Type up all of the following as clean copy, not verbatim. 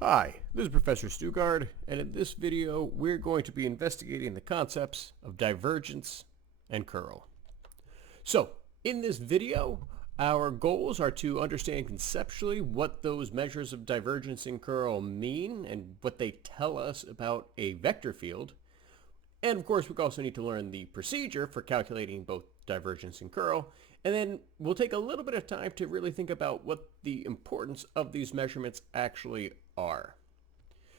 Hi, this is Professor Stugard, and in this video we're going to be investigating the concepts of divergence and curl. So, in this video, our goals are to understand conceptually what those measures of divergence and curl mean and what they tell us about a vector field. And of course, we also need to learn the procedure for calculating both divergence and curl. And then we'll take a little bit of time to really think about what the importance of these measurements actually are.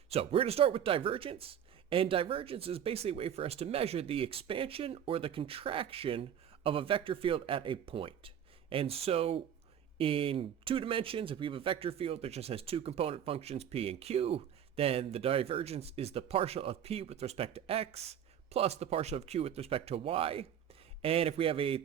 So we're going to start with divergence. And divergence is basically a way for us to measure the expansion or the contraction of a vector field at a point. And so in two dimensions, if we have a vector field that just has two component functions, p and q, then the divergence is the partial of p with respect to x plus the partial of q with respect to y. And if we have a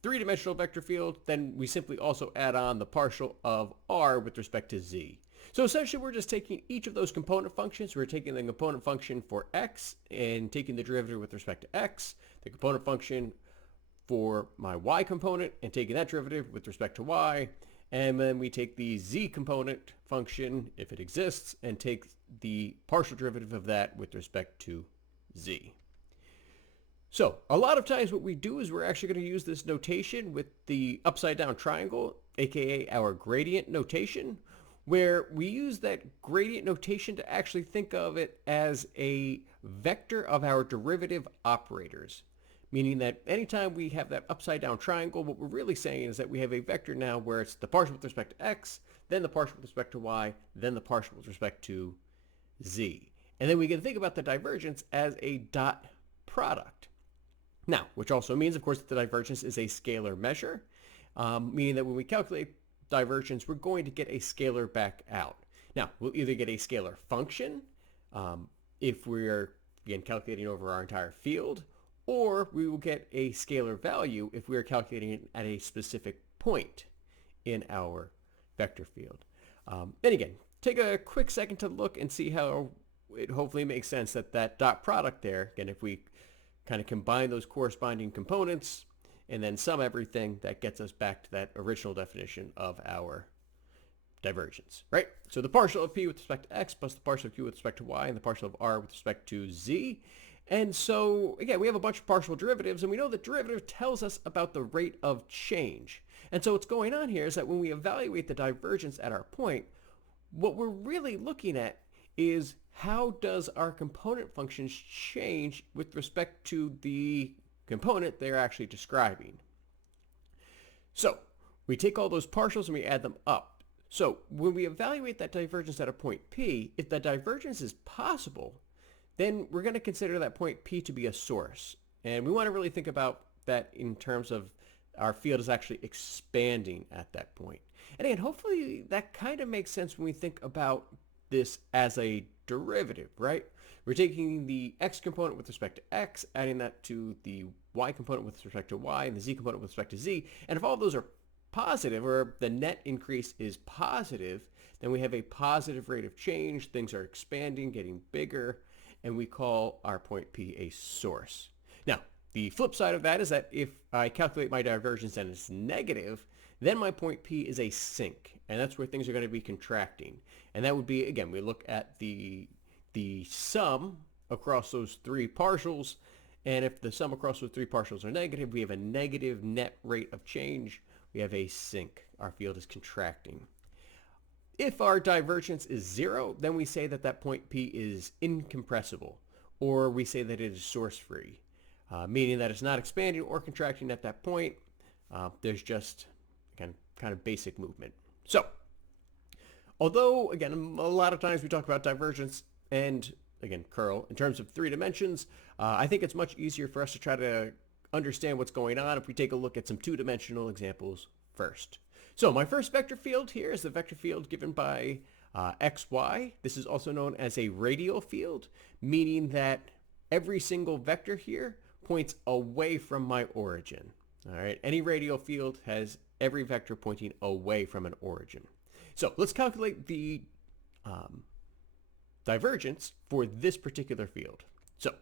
three-dimensional vector field, then we simply also add on the partial of r with respect to z. So essentially we're just taking each of those component functions. We're taking the component function for x and taking the derivative with respect to x, the component function for my y component and taking that derivative with respect to y, and then we take the z component function, if it exists, and take the partial derivative of that with respect to z. So a lot of times what we do is we're actually going to use this notation with the upside down triangle, aka our gradient notation, where we use that gradient notation to actually think of it as a vector of our derivative operators. Meaning that anytime we have that upside down triangle, what we're really saying is that we have a vector now where it's the partial with respect to x, then the partial with respect to y, then the partial with respect to z. And then we can think about the divergence as a dot product. Now, which also means, of course, that the divergence is a scalar measure, meaning that when we calculate divergence, we're going to get a scalar back out. Now, we'll either get a scalar function if we're, again, calculating over our entire field, or we will get a scalar value if we are calculating it at a specific point in our vector field. And again, take a quick second to look and see how it hopefully makes sense that that dot product there, again, if we kind of combine those corresponding components and then sum everything, that gets us back to that original definition of our divergence, right? So the partial of p with respect to x plus the partial of q with respect to y and the partial of r with respect to z. And so, again, we have a bunch of partial derivatives, and we know that derivative tells us about the rate of change. And so what's going on here is that when we evaluate the divergence at our point, what we're really looking at is how does our component functions change with respect to the component they're actually describing. So we take all those partials and we add them up. So when we evaluate that divergence at a point P, if the divergence is possible, then we're going to consider that point P to be a source. And we want to really think about that in terms of our field is actually expanding at that point. And again, hopefully that kind of makes sense when we think about this as a derivative, right? We're taking the x component with respect to x, adding that to the y component with respect to y, and the z component with respect to z. And if all of those are positive, or the net increase is positive, then we have a positive rate of change. Things are expanding, getting bigger, and we call our point P a source. Now, the flip side of that is that if I calculate my divergence and it's negative, then my point P is a sink, and that's where things are going to be contracting. And that would be, again, we look at the sum across those three partials, and if the sum across those three partials are negative, we have a negative net rate of change. We have a sink. Our field is contracting. If our divergence is 0, then we say that that point P is incompressible, or we say that it is source-free, meaning that it's not expanding or contracting at that point. There's just, again, kind of basic movement. So, although, again, a lot of times we talk about divergence and, again, curl in terms of three dimensions, I think it's much easier for us to try to understand what's going on if we take a look at some two-dimensional examples first. So my first vector field here is the vector field given by xy. This is also known as a radial field, meaning that every single vector here points away from my origin. All right, any radial field has every vector pointing away from an origin. So let's calculate the divergence for this particular field. So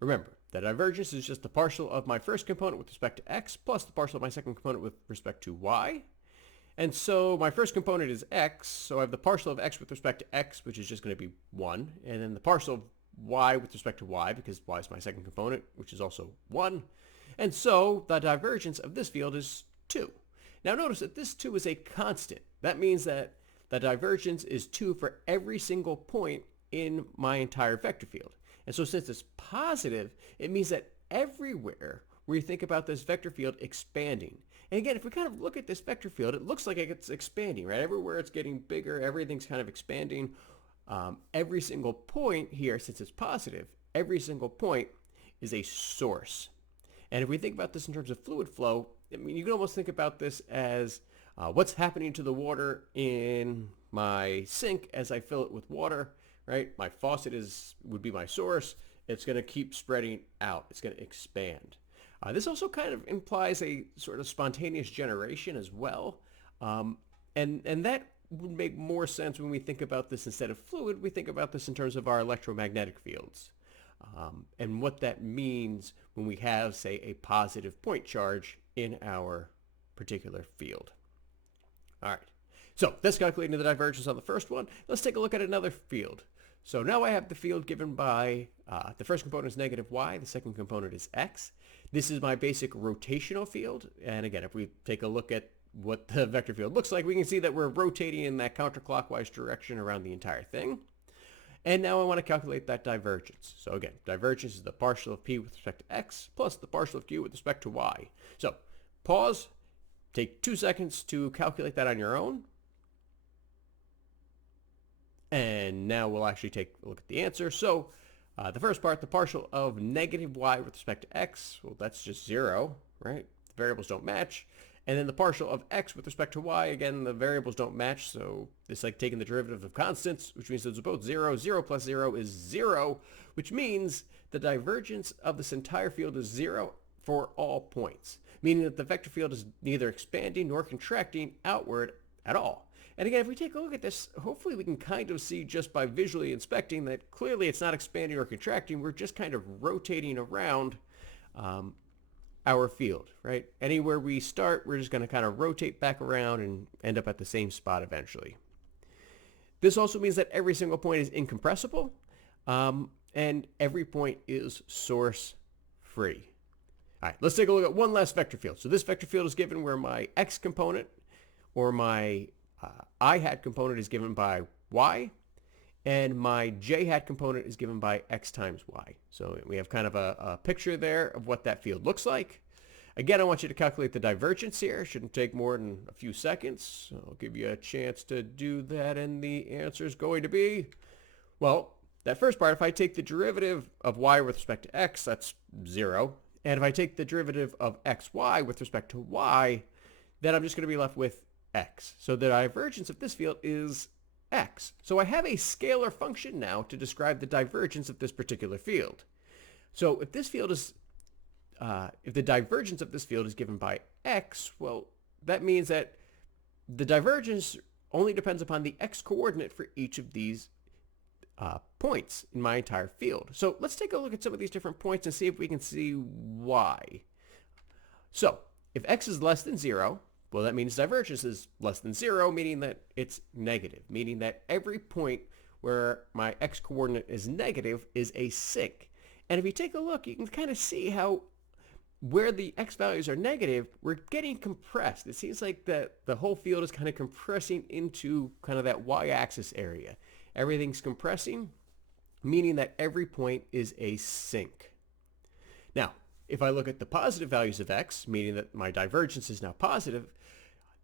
remember, the divergence is just the partial of my first component with respect to x plus the partial of my second component with respect to y. And so my first component is x, so I have the partial of x with respect to x, which is just going to be 1, and then the partial of y with respect to y, because y is my second component, which is also 1. And so the divergence of this field is 2. Now notice that this 2 is a constant. That means that the divergence is 2 for every single point in my entire vector field. And so since it's positive, it means that everywhere where you think about this vector field expanding. And again, if we kind of look at this vector field, it looks like it's expanding, right? Everywhere it's getting bigger, everything's kind of expanding. Every single point here, since it's positive, every single point is a source. And if we think about this in terms of fluid flow, I mean, you can almost think about this as what's happening to the water in my sink as I fill it with water, right? My faucet would be my source. It's going to keep spreading out. It's going to expand. This also kind of implies a sort of spontaneous generation as well. And that would make more sense when we think about this instead of fluid. We think about this in terms of our electromagnetic fields. And what that means when we have, say, a positive point charge in our particular field. All right, so that's calculating the divergence on the first one. Let's take a look at another field. So now I have the field given by, the first component is negative y, the second component is x. This is my basic rotational field. And again, if we take a look at what the vector field looks like, we can see that we're rotating in that counterclockwise direction around the entire thing. And now I want to calculate that divergence. So again, divergence is the partial of p with respect to x plus the partial of q with respect to y. So pause, take 2 seconds to calculate that on your own. And now we'll actually take a look at the answer. So the first part, the partial of negative y with respect to x, well, that's just 0, right? The variables don't match. And then the partial of x with respect to y, again, the variables don't match, so it's like taking the derivative of constants, which means those are both 0. 0 plus 0 is 0, which means the divergence of this entire field is 0 for all points, meaning that the vector field is neither expanding nor contracting outward at all. And again, if we take a look at this, hopefully we can kind of see just by visually inspecting that clearly it's not expanding or contracting. We're just kind of rotating around our field, right? Anywhere we start, we're just going to kind of rotate back around and end up at the same spot eventually. This also means that every single point is incompressible, and every point is source free. All right, let's take a look at one last vector field. So this vector field is given where my x component or my I hat component is given by y, and my j hat component is given by x times y. So we have kind of a picture there of what that field looks like. Again, I want you to calculate the divergence here. It shouldn't take more than a few seconds. So I'll give you a chance to do that, and the answer is going to be, well, that first part, if I take the derivative of y with respect to x, that's 0. And if I take the derivative of xy with respect to y, then I'm just going to be left with x. So the divergence of this field is x. So I have a scalar function now to describe the divergence of this particular field. So if this field is, if the divergence of this field is given by x, well, that means that the divergence only depends upon the x coordinate for each of these points in my entire field. So let's take a look at some of these different points and see if we can see why. So if x is less than 0, well, that means divergence is less than 0, meaning that it's negative, meaning that every point where my x coordinate is negative is a sink. And if you take a look, you can kind of see how where the x values are negative, we're getting compressed. It seems like the whole field is kind of compressing into kind of that y-axis area. Everything's compressing, meaning that every point is a sink. Now, if I look at the positive values of x, meaning that my divergence is now positive,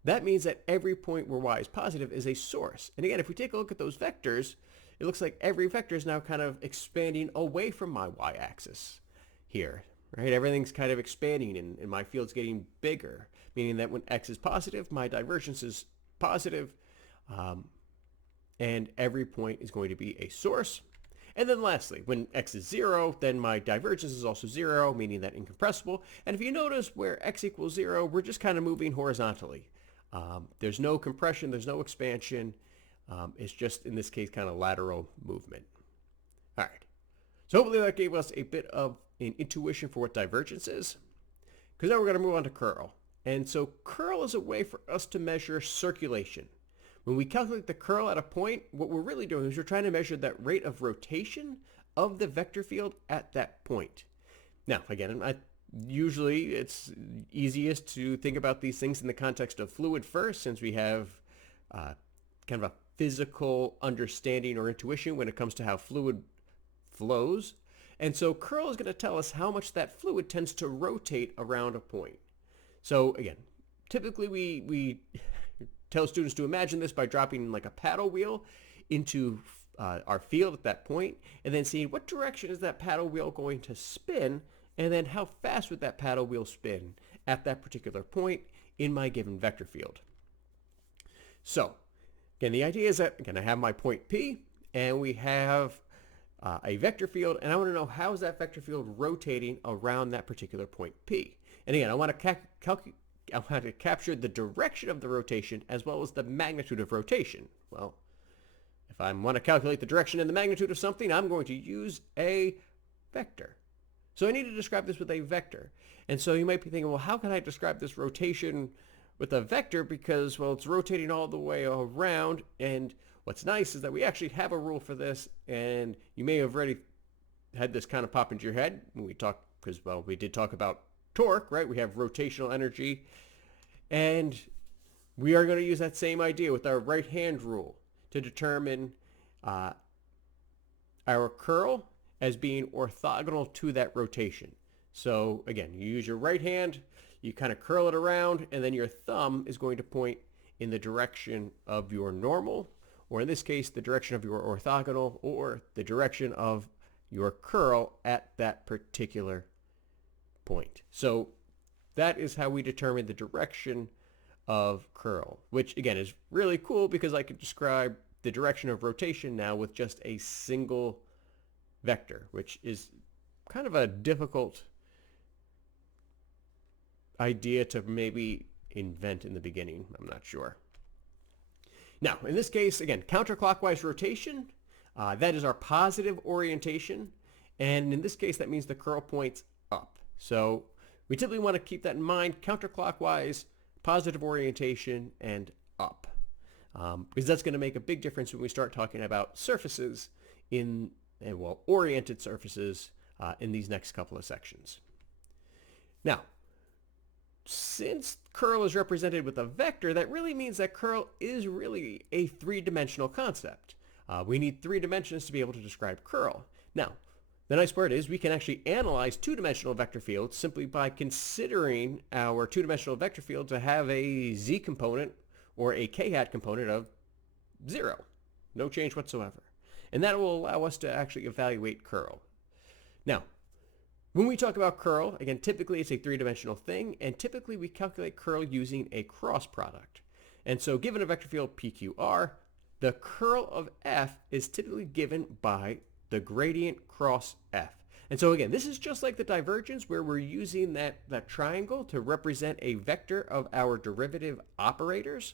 that means that every point where y is positive is a source. And again, if we take a look at those vectors, it looks like every vector is now kind of expanding away from my y-axis here, right? Everything's kind of expanding and my field's getting bigger, meaning that when x is positive, my divergence is positive, and every point is going to be a source. And then lastly, when x is 0, then my divergence is also 0, meaning that incompressible. And if you notice where x equals 0, we're just kind of moving horizontally. There's no compression, there's no expansion. It's just, in this case, kind of lateral movement. All right. So hopefully that gave us a bit of an intuition for what divergence is. Because now we're going to move on to curl. And so curl is a way for us to measure circulation. When we calculate the curl at a point, what we're really doing is we're trying to measure that rate of rotation of the vector field at that point. Now, again, usually it's easiest to think about these things in the context of fluid first, since we have kind of a physical understanding or intuition when it comes to how fluid flows. And so curl is going to tell us how much that fluid tends to rotate around a point. So again, typically we tell students to imagine this by dropping like a paddle wheel into our field at that point, and then seeing what direction is that paddle wheel going to spin, and then how fast would that paddle wheel spin at that particular point in my given vector field. So again, the idea is that, again, I have my point P, and we have a vector field, and I want to know how is that vector field rotating around that particular point P. And again, I want to capture the direction of the rotation as well as the magnitude of rotation. Well, if I want to calculate the direction and the magnitude of something, I'm going to use a vector. So I need to describe this with a vector. And so you might be thinking, well, how can I describe this rotation with a vector? Because, well, it's rotating all the way around. And what's nice is that we actually have a rule for this. And you may have already had this kind of pop into your head when we talked, because, well, we did talk about torque, right? We have rotational energy. And we are going to use that same idea with our right-hand rule to determine our curl as being orthogonal to that rotation. So again, you use your right hand, you kind of curl it around, and then your thumb is going to point in the direction of your normal, or in this case, the direction of your orthogonal, or the direction of your curl at that particular point. So that is how we determine the direction of curl, which again is really cool because I can describe the direction of rotation now with just a single vector, which is kind of a difficult idea to maybe invent in the beginning. I'm not sure. Now, in this case, again, counterclockwise rotation, that is our positive orientation. And in this case, that means the curl points up. So we typically want to keep that in mind, counterclockwise, positive orientation, and up. Because that's going to make a big difference when we start talking about surfaces oriented surfaces in these next couple of sections. Now, since curl is represented with a vector, that really means that curl is really a three-dimensional concept. We need 3 dimensions to be able to describe curl. Now, the nice part is we can actually analyze two-dimensional vector fields simply by considering our two-dimensional vector field to have a z component or a k-hat component of 0. No change whatsoever. And that will allow us to actually evaluate curl. Now, when we talk about curl, again, typically it's a 3-dimensional thing, and typically we calculate curl using a cross product. And so given a vector field PQR, the curl of f is typically given by the gradient cross f. And so again, this is just like the divergence where we're using that triangle to represent a vector of our derivative operators.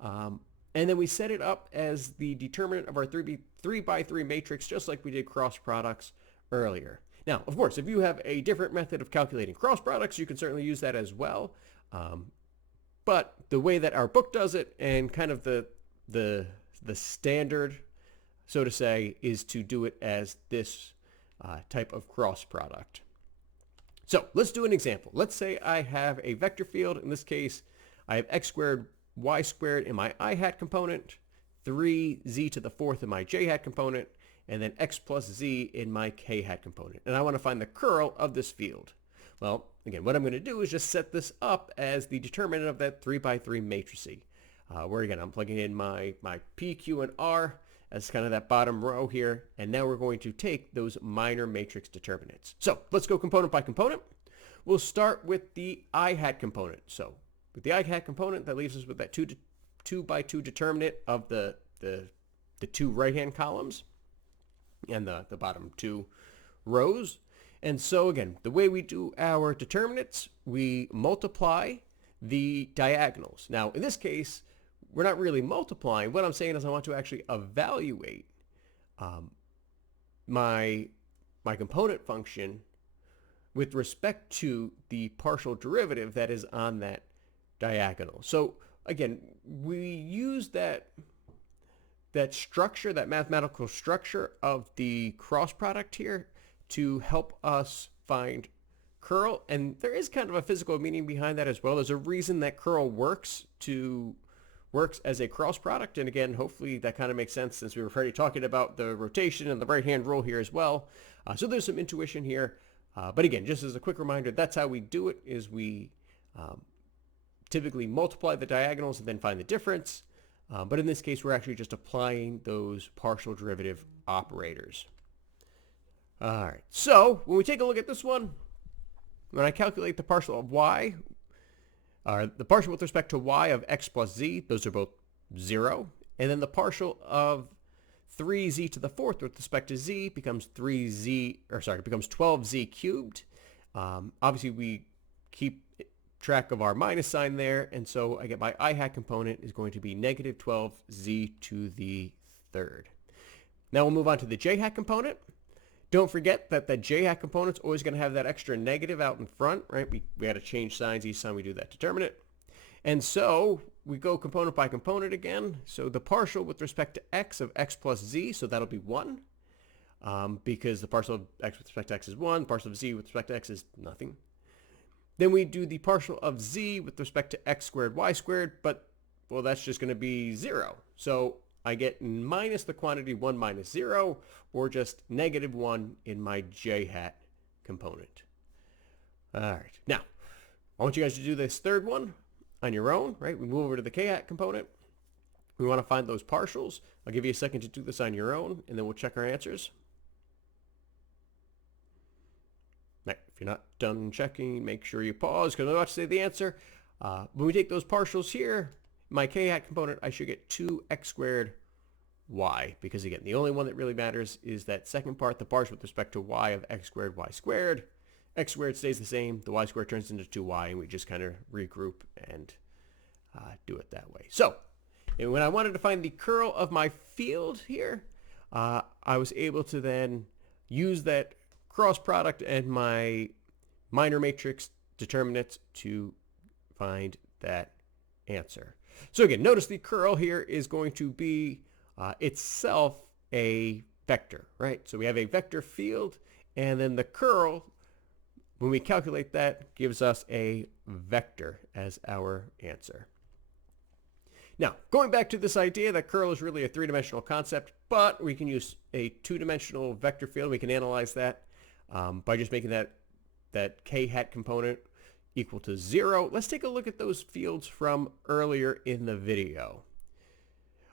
And then we set it up as the determinant of our 3 by 3 matrix, just like we did cross products earlier. Now, of course, if you have a different method of calculating cross products, you can certainly use that as well. But the way that our book does it, and kind of the standard, so to say, is to do it as this type of cross product. So let's do an example. Let's say I have a vector field. In this case, I have x squared y squared in my I hat component, 3z to the 4th in my j hat component, and then x plus z in my k hat component. And I want to find the curl of this field. Well, again, what I'm going to do is just set this up as the determinant of that 3 by 3 matrix, where again, I'm plugging in my p, q, and r as kind of that bottom row here. And now we're going to take those minor matrix determinants. So let's go component by component. We'll start with the I hat component. So with the I hat component, that leaves us with that 2 by 2 determinant of the 2 right-hand columns and the bottom 2 rows. And so again, the way we do our determinants, we multiply the diagonals. Now, in this case, we're not really multiplying. What I'm saying is I want to actually evaluate my component function with respect to the partial derivative that is on that diagonal. So again, we use that structure, that mathematical structure of the cross product here to help us find curl. And there is kind of a physical meaning behind that as well. There's a reason that curl works as a cross product. And again, hopefully that kind of makes sense since we were already talking about the rotation and the right hand rule here as well. So there's some intuition here. But again, just as a quick reminder, that's how we do it, is we typically multiply the diagonals and then find the difference. But in this case, we're actually just applying those partial derivative operators. All right, so when we take a look at this one, when I calculate the partial of y, the partial with respect to y of x plus z, those are both 0. And then the partial of 3z to the fourth with respect to z becomes becomes 12z cubed. Obviously, we keep track of our minus sign there, and so I get my I hat component is going to be negative 12z to the third. Now we'll move on to the j hat component. Don't forget that the j hat component's always going to have that extra negative out in front, right? We got to change signs each time we do that determinant. And so we go component by component again. So the partial with respect to x of x plus z, so that'll be 1, because the partial of x with respect to x is 1, the partial of z with respect to x is nothing. Then we do the partial of z with respect to x squared, y squared, but, well, that's just going to be 0. So I get minus the quantity 1 minus 0, or just negative 1 in my j hat component. All right. Now, I want you guys to do this third one on your own, right? We move over to the k hat component. We want to find those partials. I'll give you a second to do this on your own, and then we'll check our answers. If you're not done checking, make sure you pause, because I'm about to say the answer. When we take those partials here, my k hat component, I should get 2x squared y, because again, the only one that really matters is that second part, the partial with respect to y of x squared, y squared. X squared stays the same, the y squared turns into 2y, and we just kind of regroup and do it that way. So, and when I wanted to find the curl of my field here, I was able to then use that cross product and my minor matrix determinants to find that answer. So again, notice the curl here is going to be itself a vector, right? So we have a vector field, and then the curl, when we calculate that, gives us a vector as our answer. Now, going back to this idea that curl is really a three-dimensional concept, but we can use a two-dimensional vector field. We can analyze that by just making that k hat component equal to 0. Let's take a look at those fields from earlier in the video.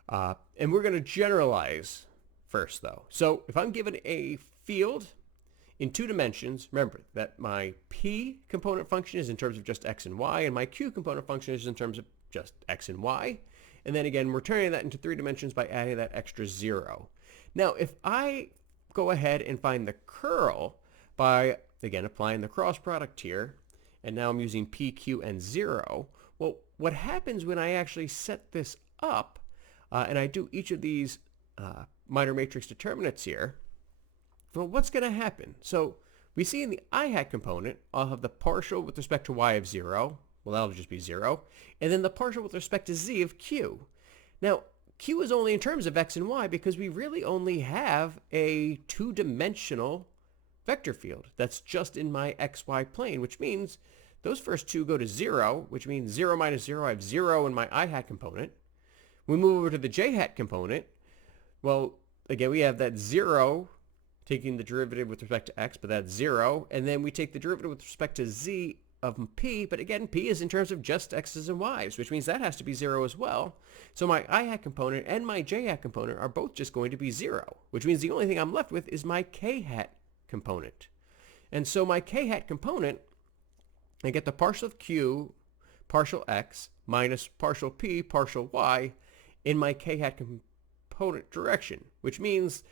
And we're going to generalize first, though. So if I'm given a field in 2 dimensions, remember that my p component function is in terms of just x and y, and my q component function is in terms of just x and y. And then again, we're turning that into 3 dimensions by adding that extra 0. Now, if I go ahead and find the curl by, again, applying the cross product here, and now I'm using p, q, and 0, well, what happens when I actually set this up, and I do each of these minor matrix determinants here, well, what's going to happen? So we see in the I hat component, I'll have the partial with respect to y of 0. Well, that'll just be 0. And then the partial with respect to z of q. Now, q is only in terms of x and y because we really only have a 2-dimensional vector field that's just in my xy plane, which means those first 2 go to 0, which means 0 minus 0, I have 0 in my I hat component. We move over to the j hat component. Well, again, we have that 0 taking the derivative with respect to x, but that's 0. And then we take the derivative with respect to z of p, but again, p is in terms of just x's and y's, which means that has to be 0 as well. So my I hat component and my j hat component are both just going to be 0, which means the only thing I'm left with is my k hat component. And so my k hat component, I get the partial of q, partial x, minus partial p, partial y in my k hat component direction, which means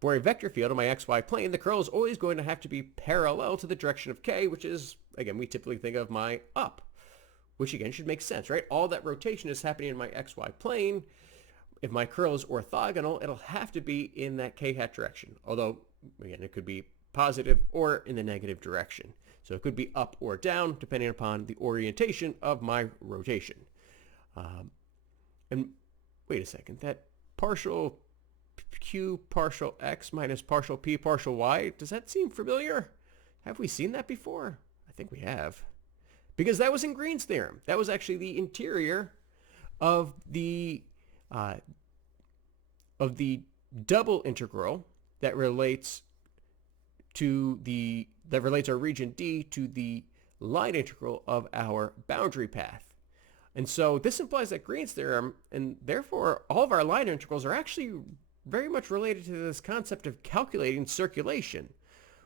for a vector field on my xy plane, the curl is always going to have to be parallel to the direction of k, which is, again, we typically think of my up, which again should make sense, right? All that rotation is happening in my xy plane. If my curl is orthogonal, it'll have to be in that k hat direction. Although, again, it could be positive or in the negative direction. So it could be up or down depending upon the orientation of my rotation. And wait a second, that partial q partial x minus partial p partial y, does that seem familiar? Have we seen that before? I think we have. Because that was in Green's theorem. That was actually the interior of the double integral that relates our region D to the line integral of our boundary path. And so this implies that Green's theorem, and therefore all of our line integrals, are actually very much related to this concept of calculating circulation,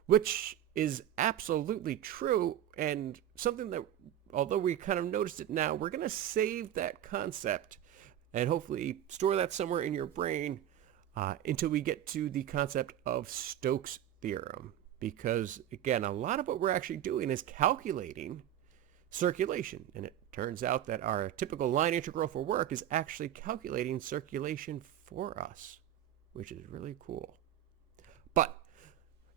which is absolutely true, and something that, although we kind of noticed it now, we're going to save that concept and hopefully store that somewhere in your brain until we get to the concept of Stokes' theorem. Because, again, a lot of what we're actually doing is calculating circulation. And it turns out that our typical line integral for work is actually calculating circulation for us, which is really cool. But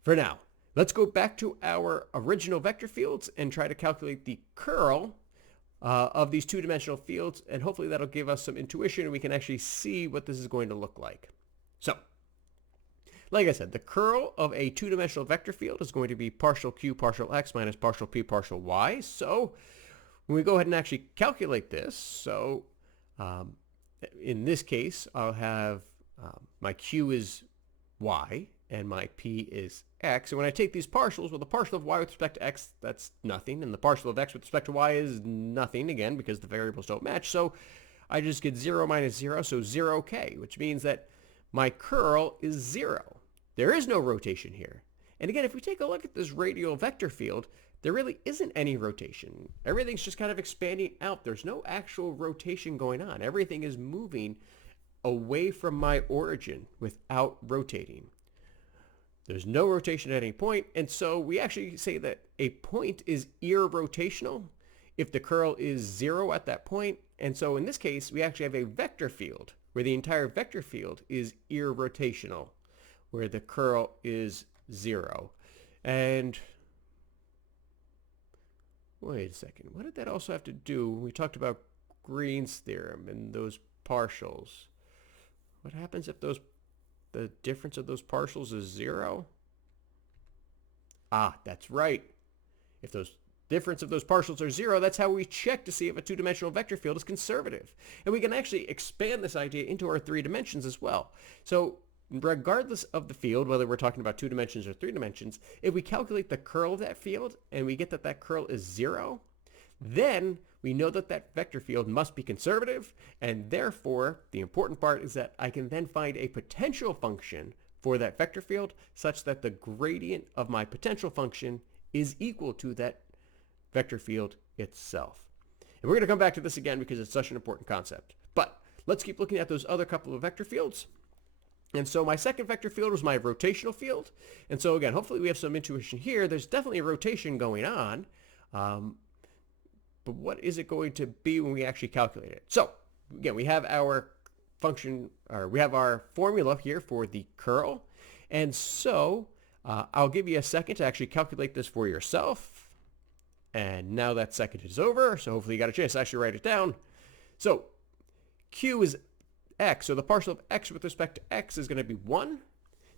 for now, let's go back to our original vector fields and try to calculate the curl of these two-dimensional fields. And hopefully that'll give us some intuition and we can actually see what this is going to look like. So, like I said, the curl of a two-dimensional vector field is going to be partial q partial x minus partial p partial y. So when we go ahead and actually calculate this, so in this case, I'll have my q is y and my p is x. And when I take these partials, well, the partial of y with respect to x, that's nothing. And the partial of x with respect to y is nothing, again, because the variables don't match. So I just get 0 minus 0, so 0k, which means that my curl is 0. There is no rotation here. And again, if we take a look at this radial vector field, there really isn't any rotation. Everything's just kind of expanding out. There's no actual rotation going on. Everything is moving away from my origin without rotating. There's no rotation at any point, and so we actually say that a point is irrotational if the curl is 0 at that point. And so in this case, we actually have a vector field where the entire vector field is irrotational, where the curl is 0. And wait a second, what did that also have to do? We talked about Green's theorem and those partials. What happens if the difference of those partials is 0? Ah, that's right. If those difference of those partials are 0, that's how we check to see if a two-dimensional vector field is conservative. And we can actually expand this idea into our 3 dimensions as well. So regardless of the field, whether we're talking about 2 dimensions or 3 dimensions, if we calculate the curl of that field and we get that that curl is 0, then we know that that vector field must be conservative, and therefore the important part is that I can then find a potential function for that vector field such that the gradient of my potential function is equal to that vector field itself. And we're going to come back to this again because it's such an important concept. But let's keep looking at those other couple of vector fields. And so my second vector field was my rotational field. And so again, hopefully we have some intuition here. There's definitely a rotation going on. But what is it going to be when we actually calculate it? So again, we have our function, or we have our formula here for the curl. And so I'll give you a second to actually calculate this for yourself. And now that second is over, so hopefully you got a chance to actually write it down. So q is x, so the partial of x with respect to x is going to be 1.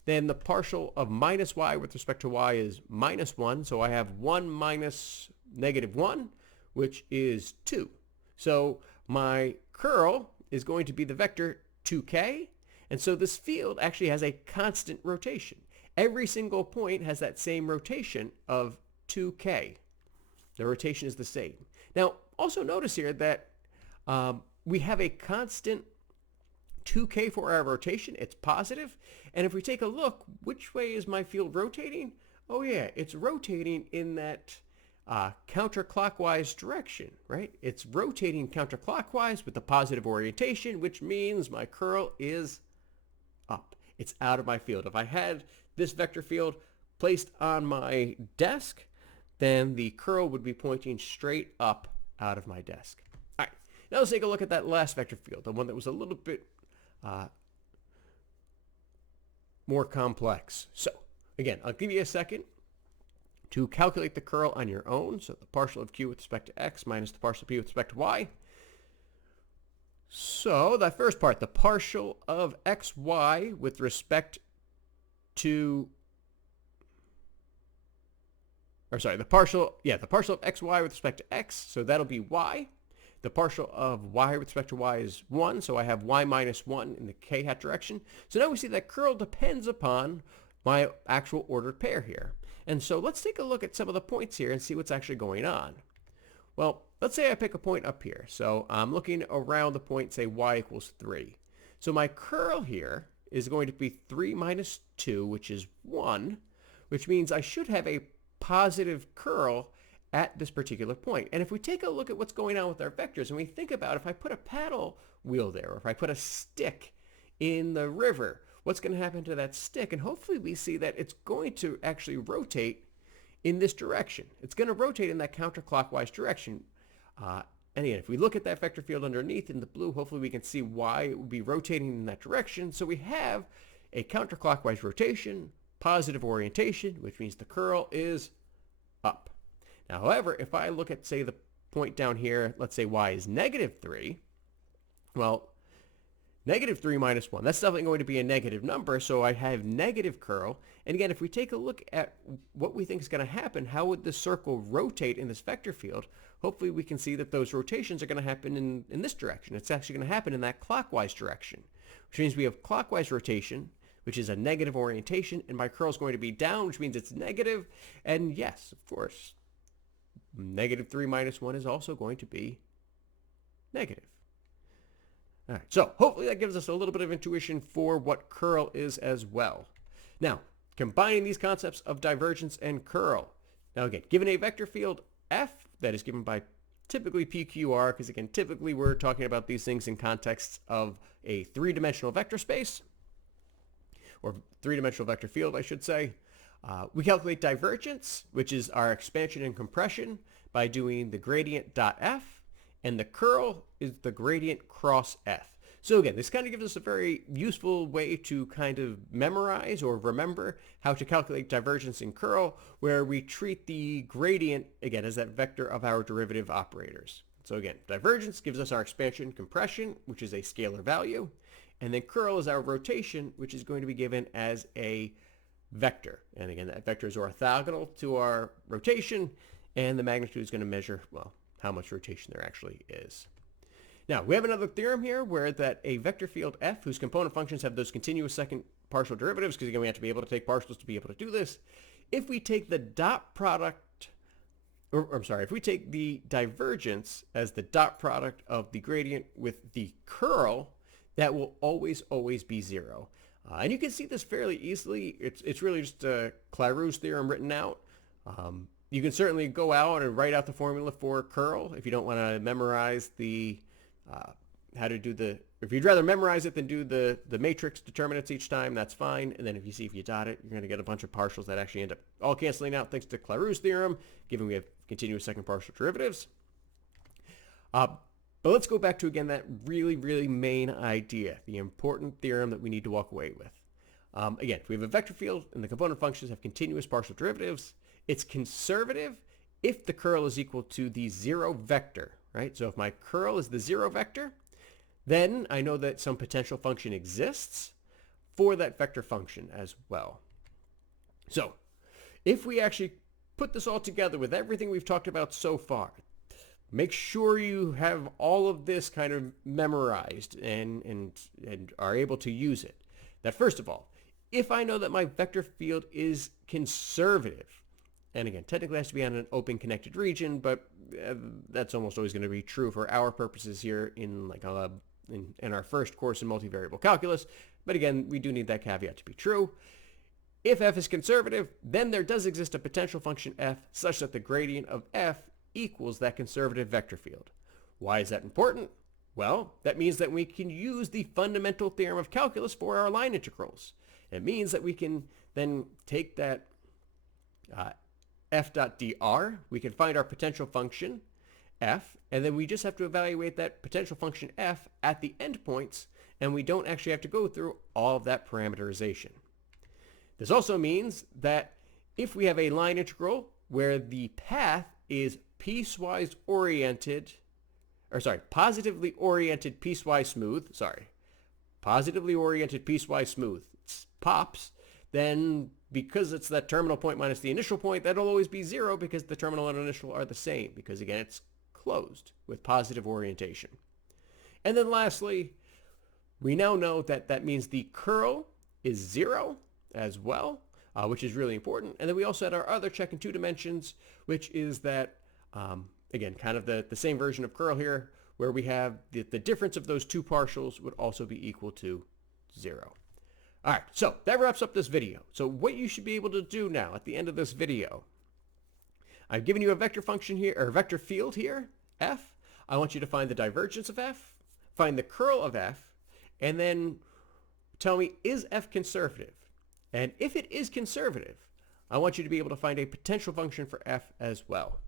Then the partial of minus y with respect to y is minus 1, so I have 1 minus negative 1, which is 2. So my curl is going to be the vector 2k, and so this field actually has a constant rotation. Every single point has that same rotation of 2k. The rotation is the same. Now, also notice here that we have a constant 2k for our rotation. It's positive. And if we take a look, which way is my field rotating? Oh yeah, it's rotating in that counterclockwise direction, right? It's rotating counterclockwise with a positive orientation, which means my curl is up. It's out of my field. If I had this vector field placed on my desk, then the curl would be pointing straight up out of my desk. All right, now let's take a look at that last vector field, the one that was a little bit more complex. So again, I'll give you a second to calculate the curl on your own. So the partial of q with respect to x minus the partial of p with respect to y. So that first part, the partial of xy with respect to, the partial of xy with respect to x, so that'll be y. The partial of y with respect to y is 1, so I have y minus 1 in the k-hat direction. So now we see that curl depends upon my actual ordered pair here. And so let's take a look at some of the points here and see what's actually going on. Well, let's say I pick a point up here. So I'm looking around the point, say y equals 3. So my curl here is going to be 3 minus 2, which is 1, which means I should have a positive curl at this particular point. And if we take a look at what's going on with our vectors, and we think about if I put a paddle wheel there, or if I put a stick in the river, what's going to happen to that stick? And hopefully we see that it's going to actually rotate in this direction. It's going to rotate in that counterclockwise direction. And again, if we look at that vector field underneath in the blue, hopefully we can see why it would be rotating in that direction. So we have a counterclockwise rotation, positive orientation, which means the curl is up. Now, however, if I look at, say, the point down here, let's say y is negative 3, well, negative 3 minus 1, that's definitely going to be a negative number, so I have negative curl. And again, if we take a look at what we think is going to happen, how would this circle rotate in this vector field? Hopefully we can see that those rotations are going to happen in this direction. It's actually going to happen in that clockwise direction, which means we have clockwise rotation, which is a negative orientation, and my curl is going to be down, which means it's negative. And yes, of course, negative 3 minus 1 is also going to be negative. All right, so hopefully that gives us a little bit of intuition for what curl is as well. Now, combining these concepts of divergence and curl. Now again, given a vector field F that is given by typically PQR, because again, typically we're talking about these things in contexts of a three-dimensional vector space, or three-dimensional vector field, I should say. We calculate divergence, which is our expansion and compression, by doing the gradient dot F, and the curl is the gradient cross F. So again, this kind of gives us a very useful way to kind of memorize or remember how to calculate divergence and curl, where we treat the gradient, again, as that vector of our derivative operators. So again, divergence gives us our expansion compression, which is a scalar value, and then curl is our rotation, which is going to be given as a vector. And again, that vector is orthogonal to our rotation, and the magnitude is going to measure, well, how much rotation there actually is. Now, we have another theorem here where that a vector field F, whose component functions have those continuous second partial derivatives, because again, we have to be able to take partials to be able to do this. If we take the dot product, if we take the divergence as the dot product of the gradient with the curl, that will always be 0. And you can see this fairly easily. It's really just a Clairaut's theorem written out. You can certainly go out and write out the formula for curl if you don't want to memorize the how to do the, if you'd rather memorize it than do the matrix determinants each time, that's fine. And then if you dot it, you're going to get a bunch of partials that actually end up all canceling out thanks to Clairaut's theorem, given we have continuous second partial derivatives. But let's go back to, again, that really main idea, the important theorem that we need to walk away with. Again, if we have a vector field and the component functions have continuous partial derivatives, it's conservative if the curl is equal to the 0 vector, right? So if my curl is the 0 vector, then I know that some potential function exists for that vector function as well. So if we actually put this all together with everything we've talked about so far, make sure you have all of this kind of memorized and are able to use it. That first of all, if I know that my vector field is conservative, and again, technically it has to be on an open connected region, but that's almost always going to be true for our purposes here in in our first course in multivariable calculus. But again, we do need that caveat to be true. If f is conservative, then there does exist a potential function f such that the gradient of f equals that conservative vector field. Why is that important? Well, that means that we can use the fundamental theorem of calculus for our line integrals. It means that we can then take that f dot dr, we can find our potential function f, and then we just have to evaluate that potential function f at the endpoints, and we don't actually have to go through all of that parameterization. This also means that if we have a line integral where the path is piecewise oriented, positively oriented piecewise smooth, positively oriented piecewise smooth, it's pops, then because it's that terminal point minus the initial point, that'll always be 0 because the terminal and initial are the same, because again, it's closed with positive orientation. And then lastly, we now know that that means the curl is 0 as well, which is really important. And then we also had our other check in 2 dimensions, which is that, again, kind of the same version of curl here, where we have the difference of those two partials would also be equal to 0. All right, so that wraps up this video. So what you should be able to do now at the end of this video, I've given you a vector function here, or a vector field here, f. I want you to find the divergence of f, find the curl of f, and then tell me, is f conservative? And if it is conservative, I want you to be able to find a potential function for f as well.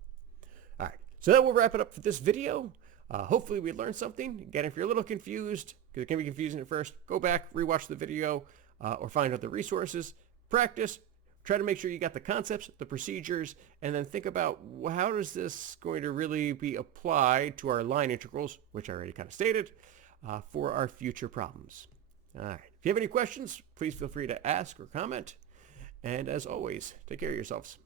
All right, so that will wrap it up for this video. Hopefully we learned something. Again, if you're a little confused, because it can be confusing at first, go back, rewatch the video, or find other resources, practice, try to make sure you got the concepts, the procedures, and then think about how is this going to really be applied to our line integrals, which I already kind of stated, for our future problems. All right. If you have any questions, please feel free to ask or comment. And as always, take care of yourselves.